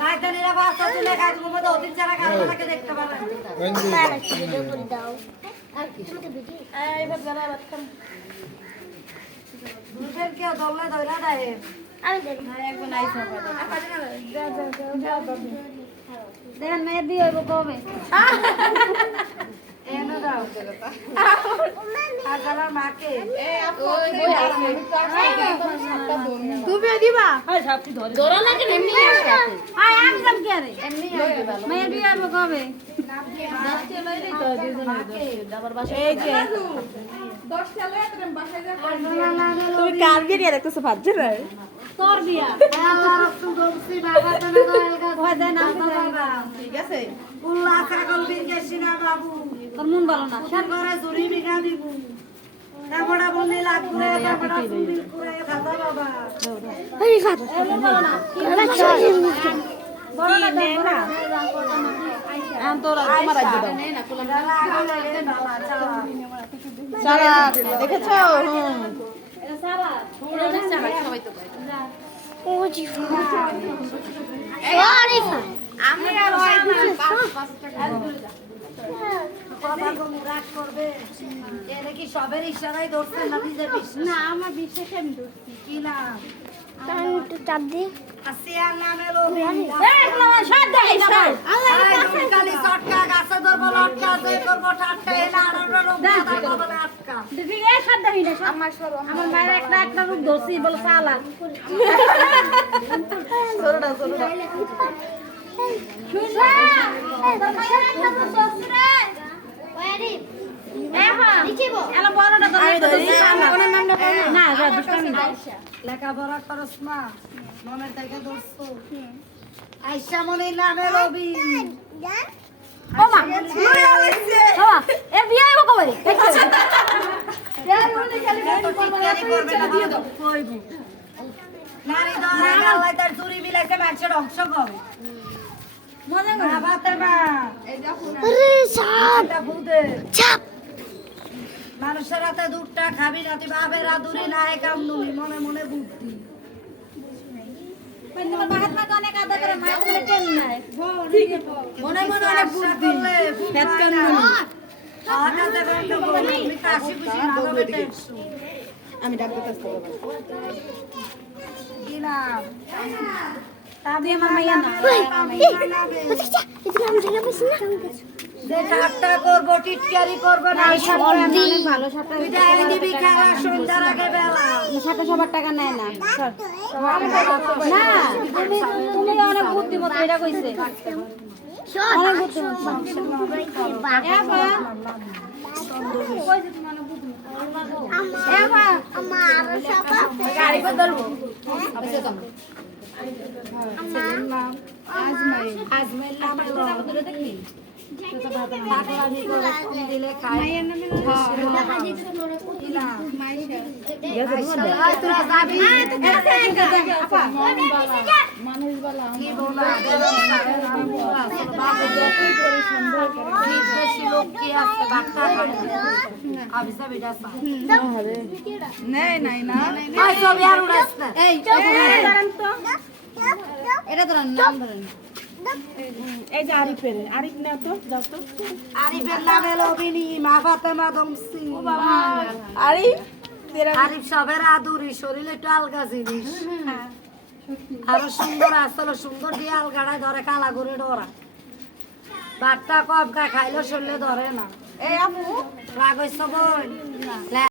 বাইদানিরা বাচ্চা তুলে খায় তুমি তো অতীত ছাড়া কালকে দেখতে পারেন দুধের কেউ দলে ধরা দেয় আমি দেখেন মেয়ে দিয়ে হইব কবে এনে দাও আগালা মাকে তুমি দিবা ধরা লাগে এমনি আসে আয় আমি যাম কি আরে এমনি মেয়ে দিয়ে হইব কবে দশটা লইলেই তো দুজনে এই যে 10টা লয়ে তুমি বাসায় যা তুমি কার বিয়ে দেখতেছ ভাবছ না তোর বিয়া আল্লাহ রাসূল বলছি বাবা তুমি ভয় দেন না বাবা ঠিক আছে উল্লাহ ছাগল বিরকেছি না বাবু তোর মন ভালো না সব ঘরে চুরি বিঘা দিব তারপরে বললি লাগবে তারপরে চুরি করে খাতা বাবা এই খাত মন ভালো না বড় না দেন না আম তোরা তোমার রাজ্য দাও সারা দেখেছো এটা সারা এটা সারা সবাই তো কয় ও জি আমি আর হয় না 5 টাকা কথা কম রাগ করবে এটা কি সবের ইশারায় ধরছেন না নিজের বিশ্বাস না আমার বিশ্বাস আমি ধরছি কি না তাই একটু চাপ দি আসিয়ার নামে লোভী দেখ না সব দেখ সব আল্লাহ কালি চটকা গাছে ধরবো লটকা যে করবো টাটকা এলা আড়াড়া রোগ দাদা বলে আটকা দিদি এ সব দেবি না আমার সরো আমার মায়ের একটা রূপ ধরছি বলে চালাক সরোটা সরোটা শুনলা তোর মায়ের একটা তো সসরে ওয়ারি এ হ্যাঁ লিখিবো এলা বড়টা তো আমি ধরি কোন নাম না যা দুষ্টামি লেখাপড়া করস না মনের থেকে ধরছো আয়শা মনির নামে লোভী ও মা ও এ বিয়ে হইব কবে নারী ধরে গাল্লাই তার চুরি বিলাইতে মানুষের অংশ কবে মজা না বাতে মা আরে সাপ এটা ভূতে চাপ মানুষের হাতে দুধটা খাবি না তুই বাপের আদুরি না এ কাম নুনি মনে মনে বুদ্ধি তোমার মহাত্মা অনেক আদর করে মা তোমার টেন নাই মনে মনে অনেক বুদ্ধি ফেত কাম নুনি আগাতে বন্ধ বলি কাশি খুশি না হবে টেনশন আমি ডাক দিতেছি কি নাম তুই আমার মাইয়া না যে ঠাট্টা করবো টিটকারি করবো না ভালো সাথে বিদায় দিবি খেলা সন্ধ্যার আগে বেলা সাথে সবার টাকা নেয় না না তুমি তুমি অনেক বুদ্ধিমতী এটা কইছে অনেক বুদ্ধিমতী গাড়ি বদলবো আজমাইল নামে দেখি দিলে খাই তোরা যাবি কি বলা বেশি লোক কি আছে বাচ্চা আবিসা বিটা নাই নাই না ছবি আর উড়াস না এই এটা ধরেন নাম ধরেন এই যে আরিফের আরিফ না তো যাও তো আরিফের নামে লবিনি মা ফাতেমা দমসি আরিফ আরিফ সবের আদুরি শরীরে একটু আলগা জিনিস আরো সুন্দর আসলে সুন্দর দিয়ে আলগাড়ায় ধরে কালা করে ডরা বাট্টা কবকা খাইলে শরীরে ধরে না এই আপু রাগ হইছ বই